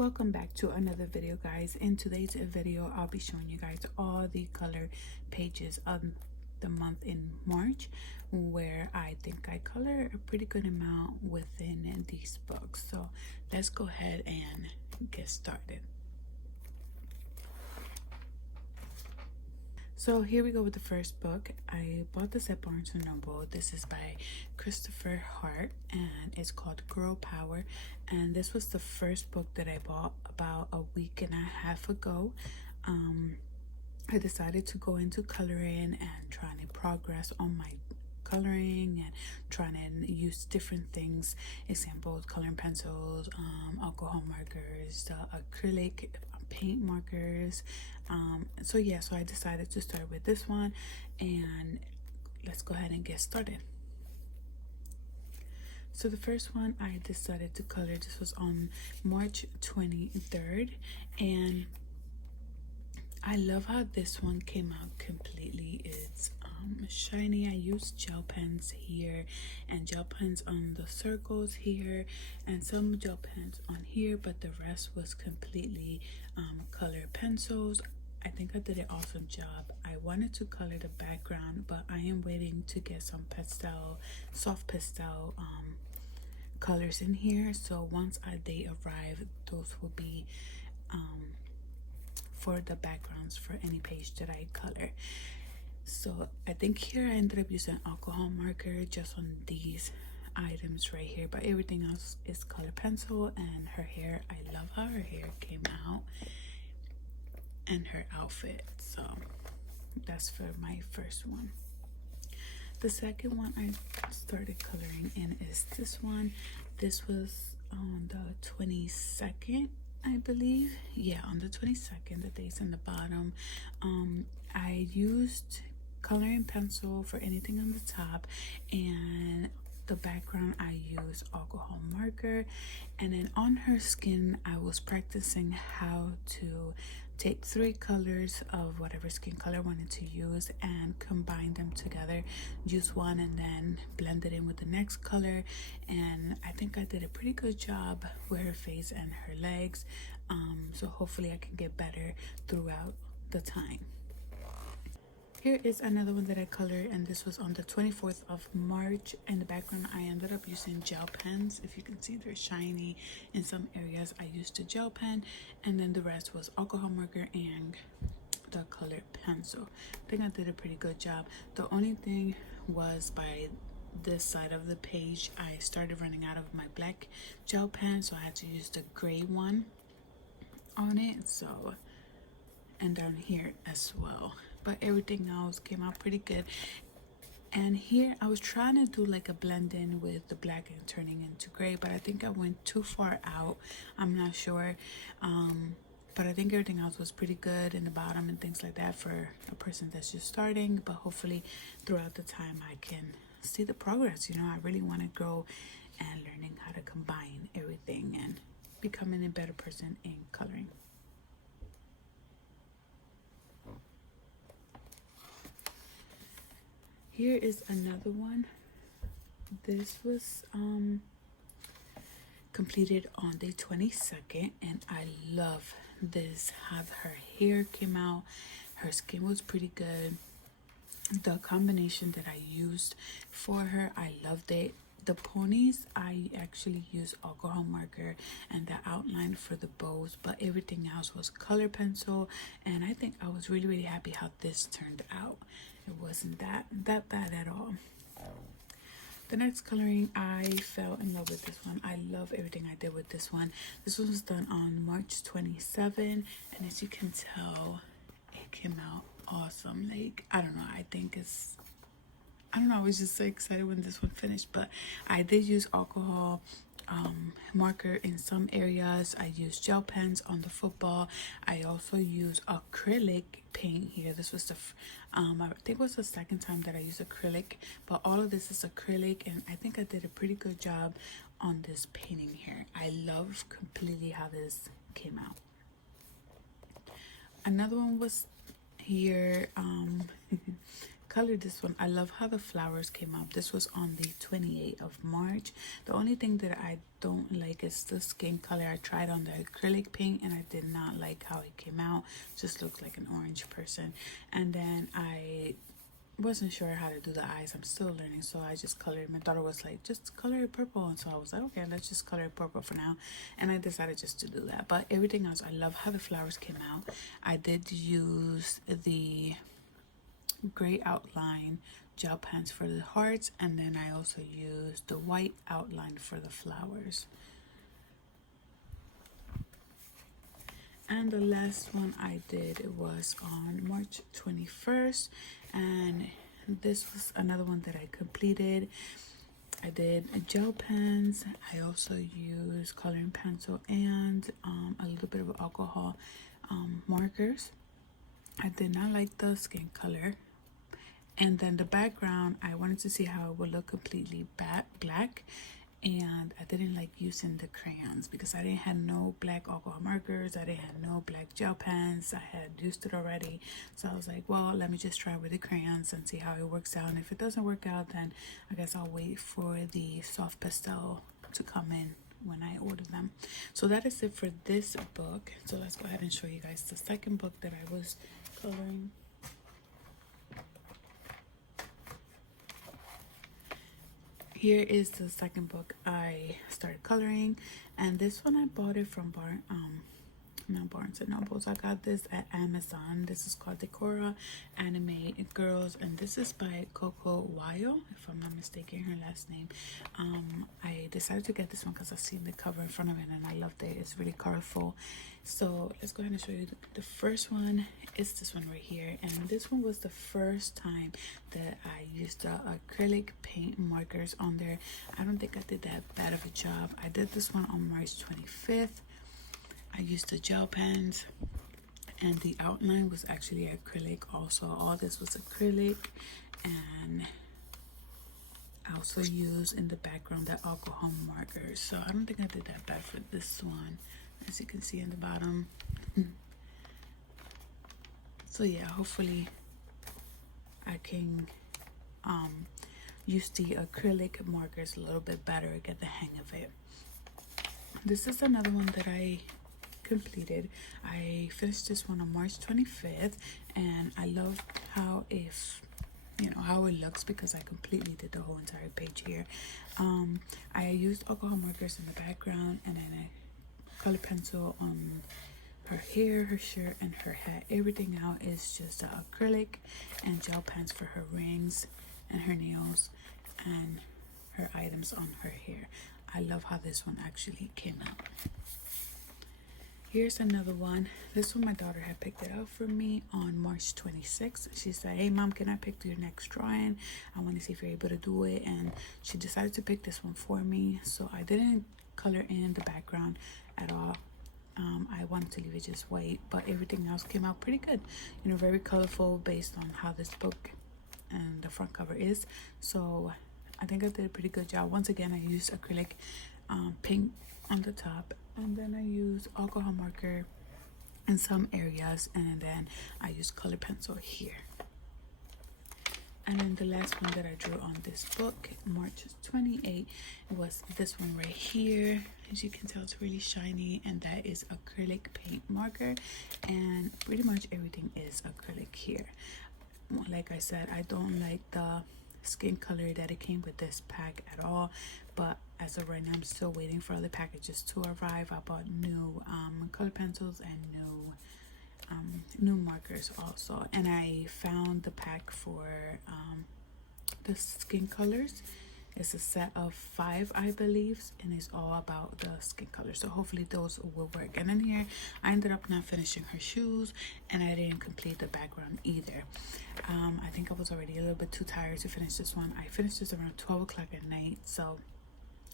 Welcome back to another video, guys. In today's video I'll be showing you guys all the color pages of the month in March, where I think I color a pretty good amount within these books. So let's go ahead and get started. So here we go with the first book. I bought this at Barnes & Noble. This is by Christopher Hart and it's called Girl Power. And this was the first book that I bought about a week and a half ago. I decided to go into coloring and trying to progress on my coloring and trying to use different things, examples, coloring pencils, alcohol markers, acrylic paint markers. So I decided to start with this one, and let's go ahead and get started. So the first one I decided to color, this was on March 23rd, and I love how this one came out completely. It's shiny. I used gel pens here and gel pens on the circles here and some gel pens on here, but the rest was completely color pencils. I think I did an awesome job. I wanted to color the background, but I am waiting to get some pastel, soft pastel colors in here. So once they arrive, those will be for the backgrounds for any page that I color. So I think here I ended up using alcohol marker just on these items right here, but everything else is color pencil. And her hair, I love how her hair came out and her outfit. So that's for my first one. The second one I started coloring in is this one. This was on the 22nd, I believe. Yeah, on the 22nd, the date's in the bottom. I used coloring pencil for anything on the top, and the background I used alcohol marker. And then on her skin I was practicing how to take 3 colors of whatever skin color I wanted to use and combine them together, use one and then blend it in with the next color. And I think I did a pretty good job with her face and her legs. So hopefully I can get better throughout the time. Here is another one that I colored, and this was on the 24th of March. In the background I ended up using gel pens. If you can see, they're shiny. In some areas I used a gel pen, and then the rest was alcohol marker and the colored pencil. I think I did a pretty good job. The only thing was by this side of the page I started running out of my black gel pen, so I had to use the gray one on it. So, and down here as well, but everything else came out pretty good. And here I was trying to do like a blend in with the black and turning into gray, but I think I went too far out. I'm not sure, but I think everything else was pretty good in the bottom and things like that for a person that's just starting. But hopefully throughout the time I can see the progress. I really want to grow and learning how to combine everything and becoming a better person in coloring. Here is another one. This was completed on the 22nd, and I love this, how her hair came out. Her skin was pretty good. The combination that I used for her, I loved it. The ponies, I actually used alcohol marker and the outline for the bows, but everything else was color pencil. And I think I was really happy how this turned out. It wasn't that bad at all. The next coloring, I fell in love with this one. I love everything I did with this one. This one was done on March 27, and as you can tell, it came out awesome. Like, I don't know, I was just so excited when this one finished. But I did use alcohol marker in some areas. I used gel pens on the football. I also used acrylic paint here. This was the I think it was the second time that I used acrylic, but all of this is acrylic, and I think I did a pretty good job on this painting here. I love completely how this came out. Another one was here. colored this one. I love how the flowers came out. This was on the 28th of March. The only thing that I don't like is the skin color. I tried on the acrylic paint and I did not like how it came out. Just looks like an orange person. And then I wasn't sure how to do the eyes. I'm still learning, so I just colored. My daughter was like, just color it purple, and so I was like, okay, let's just color it purple for now. And I decided just to do that. But everything else, I love how the flowers came out. I did use the gray outline gel pens for the hearts, and then I also used the white outline for the flowers. And the last one I did was on March 21st, and this was another one that I completed. I did gel pens. I also used coloring pencil and a little bit of alcohol markers. I did not like the skin color. And then the background, I wanted to see how it would look completely black. And I didn't like using the crayons because I didn't have no black alcohol markers. I didn't have no black gel pens. I had used it already. So I was like, well, let me just try with the crayons and see how it works out. And if it doesn't work out, then I guess I'll wait for the soft pastel to come in when I order them. So that is it for this book. So let's go ahead and show you guys the second book that I was coloring. Here is the second book I started coloring, and this one I bought it from Barnes and Nobles. I got this at Amazon. This is called Decora Anime Girls, and this is by Coco Weil, if I'm not mistaken her last name. I decided to get this one because I've seen the cover in front of it and I loved it. It's really colorful. So let's go ahead and show you the first one. Is this one right here, and this one was the first time that I used the acrylic paint markers on there. I don't think I did that bad of a job. I did this one on March 25th. I used the gel pens, and the outline was actually acrylic also. All this was acrylic, and I also used in the background the alcohol markers. So I don't think I did that bad for this one, as you can see in the bottom. So yeah, hopefully I can use the acrylic markers a little bit better, get the hang of it. This is another one that I completed. I finished this one on March 25th, and I love how how it looks because I completely did the whole entire page here. I used alcohol markers in the background, and then a color pencil on her hair, her shirt, and her hat. Everything out is just acrylic and gel pens for her rings and her nails and her items on her hair. I love how this one actually came out. Here's another one. This one my daughter had picked it out for me on March 26th. She said, hey mom, can I pick your next drawing? I want to see if you're able to do it. And she decided to pick this one for me. So I didn't color in the background at all. I wanted to leave it just white, but everything else came out pretty good. Very colorful based on how this book and the front cover is. So I think I did a pretty good job. Once again, I used acrylic paint on the top, and then I used alcohol marker in some areas, and then I used color pencil here. And then the last one that I drew on this book, March 28th, was this one right here. As you can tell, it's really shiny, and that is acrylic paint marker, and pretty much everything is acrylic here. Like I said, I don't like the skin color that it came with this pack at all, but as of right now, I'm still waiting for other packages to arrive. I bought new color pencils and new markers also, and I found the pack for the skin colors. It's a set of 5, I believe, and it's all about the skin color, so hopefully those will work. And then here I ended up not finishing her shoes, and I didn't complete the background either. I think I was already a little bit too tired to finish this one. I finished this around 12 o'clock at night, so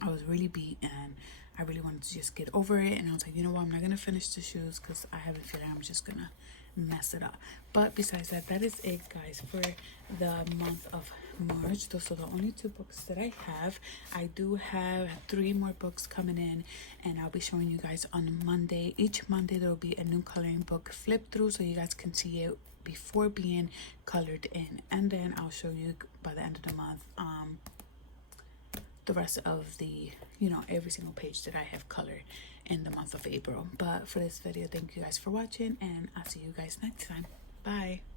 I was really beat, and I really wanted to just get over it. And I was like, you know what, I'm not gonna finish the shoes because I have a feeling I'm just gonna mess it up. But besides that, that is it, guys, for the month of March. Those are the only 2 books that I have. I do have 3 more books coming in, and I'll be showing you guys on Monday. Each Monday there will be a new coloring book flip through, so you guys can see it before being colored in, and then I'll show you by the end of the month the rest of the, you know, every single page that I have colored in the month of April. But for this video, thank you guys for watching, and I'll see you guys next time. Bye.